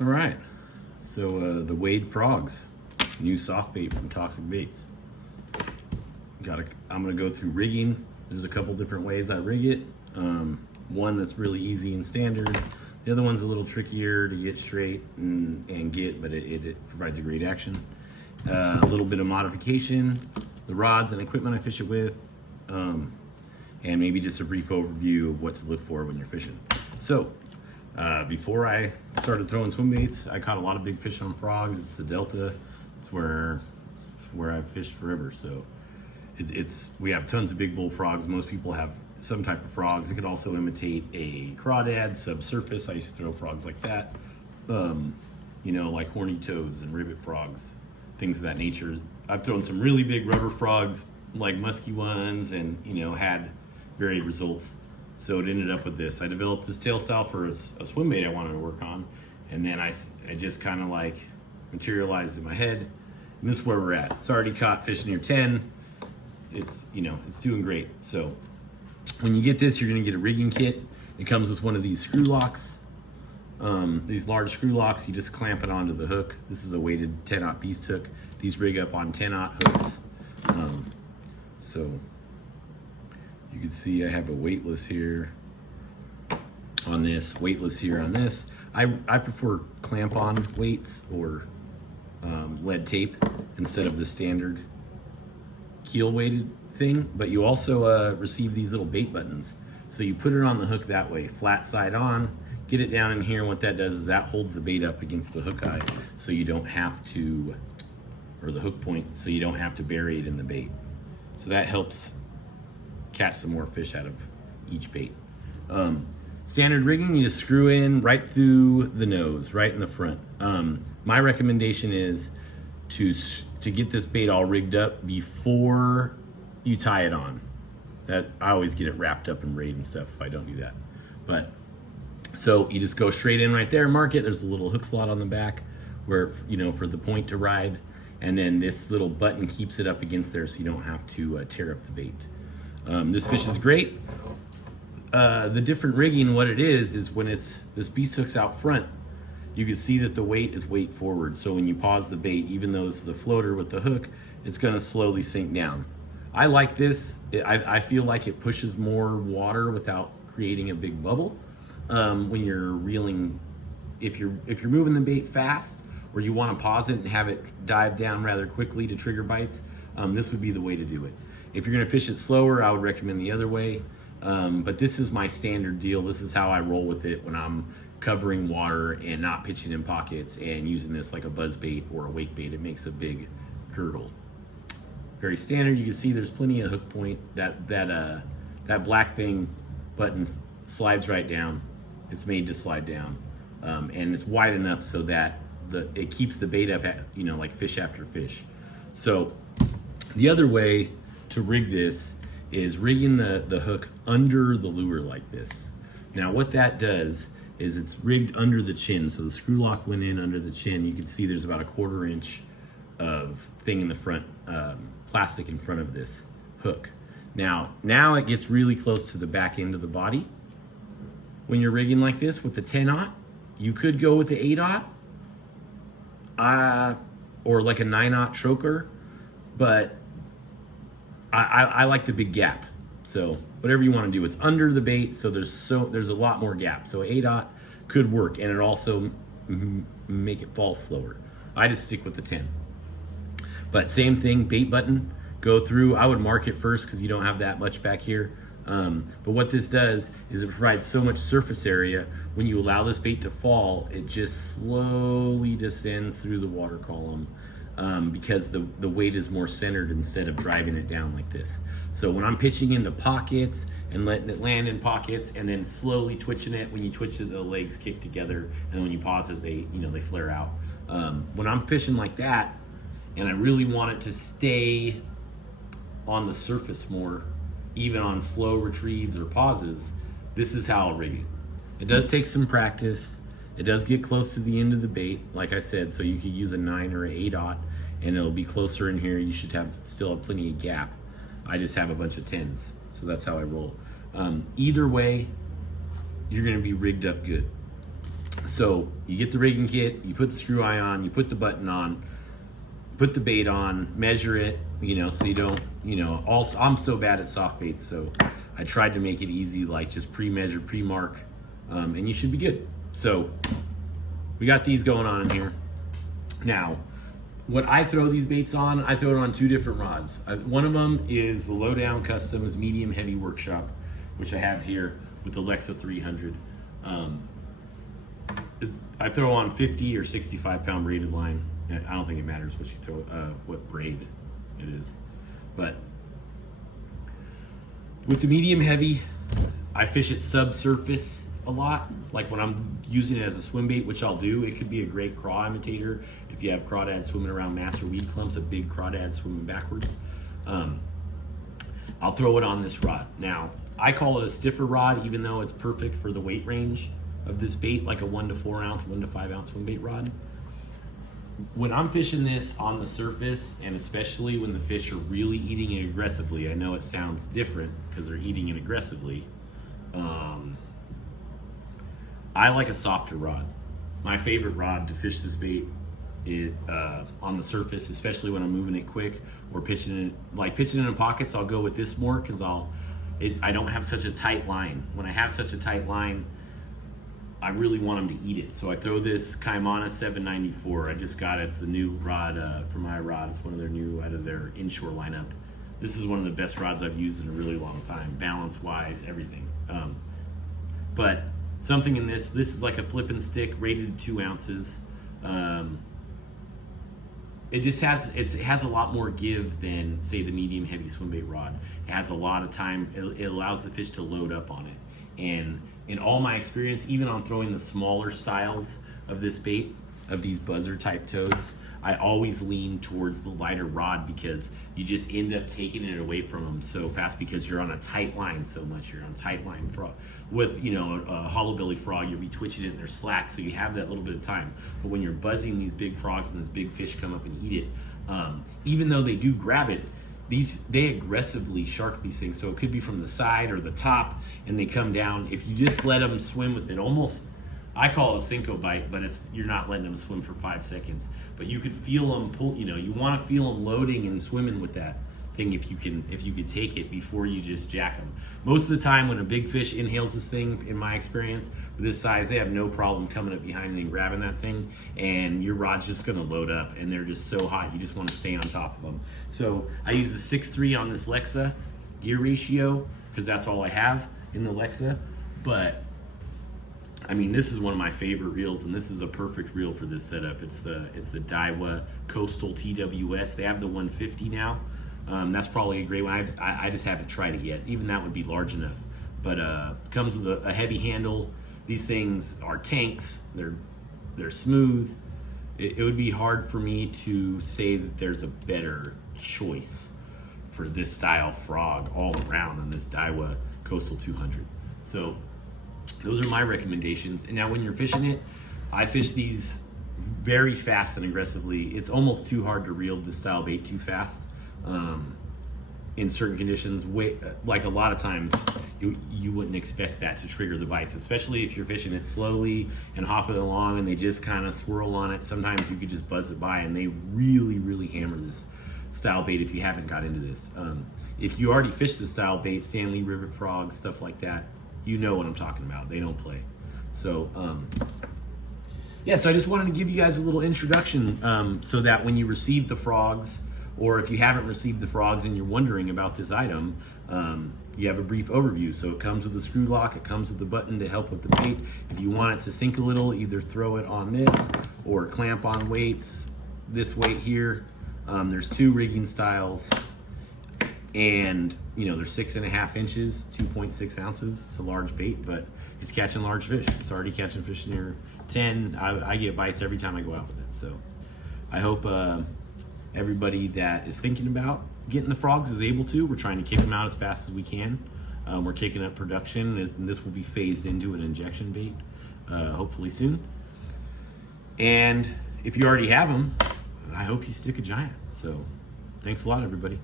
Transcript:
All right, so the Wade Frogs, new soft bait from Toxic Baits. I'm gonna go through rigging. There's a couple different ways I rig it. One that's really easy and standard. The other one's a little trickier to get straight and get, but it provides a great action. A little bit of modification, the rods and equipment I fish it with, and maybe just a brief overview of what to look for when you're fishing. So, before I started throwing swim baits, I caught a lot of big fish on frogs. It's the Delta. It's where I've fished forever. So we have tons of big bullfrogs. Most people have some type of frogs. It could also imitate a crawdad, subsurface. I used to throw frogs like that. Like horny toads and ribbit frogs, things of that nature. I've thrown some really big rubber frogs, like musky ones, and had varied results. So it ended up with this. I developed this tail style for a swim bait I wanted to work on, and then I just kind of like materialized in my head, and this is where we're at. It's already caught fish near 10. It's doing great. So when you get this, you're gonna get a rigging kit. It comes with one of these screw locks. These large screw locks, you just clamp it onto the hook. This is a weighted 10-aught beast hook. These rig up on 10-aught hooks. So you can see I have a weightless here on this, weightless here on this. I prefer clamp-on weights or lead tape instead of the standard keel weighted thing, but you also receive these little bait buttons. So you put it on the hook that way, flat side on, get it down in here, and what that does is that holds the bait up against the hook eye, so you don't have to, or the hook point, so you don't have to bury it in the bait. So that helps catch some more fish out of each bait. Standard rigging, you just screw in right through the nose, right in the front. My recommendation is to get this bait all rigged up before you tie it on. That I always get it wrapped up in braid and stuff if I don't do that. But so you just go straight in right there, mark it. There's a little hook slot on the back where for the point to ride, and then this little button keeps it up against there so you don't have to tear up the bait. This fish is great. The different rigging, what it is when this beast hook's out front, you can see that the weight is weight forward. So when you pause the bait, even though this is a floater with the hook, it's gonna slowly sink down. I like this. I feel like it pushes more water without creating a big bubble. When you're reeling, if you're moving the bait fast, or you wanna pause it and have it dive down rather quickly to trigger bites, this would be the way to do it. If you're gonna fish it slower, I would recommend the other way. But this is my standard deal. This is how I roll with it when I'm covering water and not pitching in pockets and using this like a buzz bait or a wake bait. It makes a big curdle. Very standard. You can see there's plenty of hook point. That black thing button slides right down. It's made to slide down, and it's wide enough so that it keeps the bait up at, like fish after fish. So the other way to rig this is rigging the hook under the lure like this. Now what that does is it's rigged under the chin. So the screw lock went in under the chin. You can see there's about a 1/4 inch of thing in the front, plastic in front of this hook. Now it gets really close to the back end of the body. When you're rigging like this with the 10-aught, you could go with the 8-aught, or like a 9-aught choker, but I like the big gap. So whatever you want to do, it's under the bait, so there's a lot more gap. So 8-aught could work, and it also make it fall slower. I just stick with the 10. But same thing, bait button, go through. I would mark it first because you don't have that much back here. But what this does is it provides so much surface area. When you allow this bait to fall, it just slowly descends through the water column, because the weight is more centered instead of driving it down like this. So when I'm pitching into pockets and letting it land in pockets and then slowly twitching it, when you twitch it, the legs kick together, and when you pause it, they flare out. When I'm fishing like that, and I really want it to stay on the surface more, even on slow retrieves or pauses, this is how I'll rig it. It does take some practice. It does get close to the end of the bait, like I said, so you could use a 9 or an 8-aught, and it'll be closer in here. You should still have plenty of gap. I just have a bunch of 10s, so that's how I roll. Either way, you're gonna be rigged up good. So you get the rigging kit, you put the screw eye on, you put the button on, put the bait on, measure it, so you don't, I'm so bad at soft baits, so I tried to make it easy, like just pre-measure, pre-mark, and you should be good. So we got these going on in here. Now, what I throw these baits on, I throw it on 2 different rods. One of them is the Lowdown Customs Medium Heavy Workshop, which I have here with the Lexa 300. I throw on 50 or 65 pound braided line. I don't think it matters what you throw, what braid it is. But with the medium heavy, I fish it subsurface a lot. Like when I'm using it as a swim bait, which I'll do, it could be a great craw imitator. If you have crawdads swimming around master weed clumps, a big crawdad swimming backwards, I'll throw it on this rod. Now, I call it a stiffer rod, even though it's perfect for the weight range of this bait, like a 1 to 4 ounce, 1 to 5 ounce swim bait rod. When I'm fishing this on the surface, and especially when the fish are really eating it aggressively, I know it sounds different because they're eating it aggressively. I like a softer rod. My favorite rod to fish this bait is on the surface, especially when I'm moving it quick or pitching it in pockets. I'll go with this more because I don't have such a tight line. When I have such a tight line, I really want them to eat it. So I throw this Kaimana 794. I just got it. It's the new rod from iRod. It's one of their new, out of their inshore lineup. This is one of the best rods I've used in a really long time, balance-wise, everything. But something in this is like a flipping stick, rated 2 ounces. It just has a lot more give than, say, the medium heavy swim bait rod. It has a lot of time. It allows the fish to load up on it. And in all my experience, even on throwing the smaller styles of this bait, of these buzzer type toads, I always lean towards the lighter rod because you just end up taking it away from them so fast because you're on a tight line so much. You're on tight line frog. With, a hollow belly frog, you'll be twitching it and they're slack, so you have that little bit of time. But when you're buzzing these big frogs and these big fish come up and eat it, even though they do grab it, they aggressively shark these things. So it could be from the side or the top and they come down. If you just let them swim with it, almost, I call it a Cinco bite, but you're not letting them swim for 5 seconds. But you could feel them pull, you want to feel them loading and swimming with that thing if you could take it before you just jack them. Most of the time when a big fish inhales this thing, in my experience, with this size, they have no problem coming up behind it and grabbing that thing, and your rod's just gonna load up and they're just so hot, you just want to stay on top of them. So I use a 6.3 on this Lexa gear ratio because that's all I have in the Lexa. But I mean, this is one of my favorite reels, and this is a perfect reel for this setup. It's the Daiwa Coastal TWS. They have the 150 now. That's probably a great one. I just haven't tried it yet. Even that would be large enough. But comes with a heavy handle. These things are tanks. They're smooth. It would be hard for me to say that there's a better choice for this style frog all around on this Daiwa Coastal 200. So those are my recommendations. And now when you're fishing it, I fish these very fast and aggressively. It's almost too hard to reel this style bait too fast. In certain conditions, like a lot of times you wouldn't expect that to trigger the bites, especially if you're fishing it slowly and hopping along and they just kind of swirl on it. Sometimes you could just buzz it by, and they really hammer this style bait if you haven't got into this. If you already fish the style bait, Stanley rivet frogs, stuff like that, you know what I'm talking about. They don't play. So yeah, so I just wanted to give you guys a little introduction so that when you receive the frogs, or if you haven't received the frogs and you're wondering about this item, you have a brief overview. So it comes with a screw lock, it comes with the button to help with the bait. If you want it to sink a little, either throw it on this or clamp on weights, this weight here. There's 2 rigging styles, and they're 6.5 inches, 2.6 ounces. It's a large bait, but it's catching large fish. It's already catching fish near 10. I get bites every time I go out with it. So I hope everybody that is thinking about getting the frogs is able to. We're trying to kick them out as fast as we can. We're kicking up production, and this will be phased into an injection bait hopefully soon. And if you already have them, I hope you stick a giant. So thanks a lot, everybody.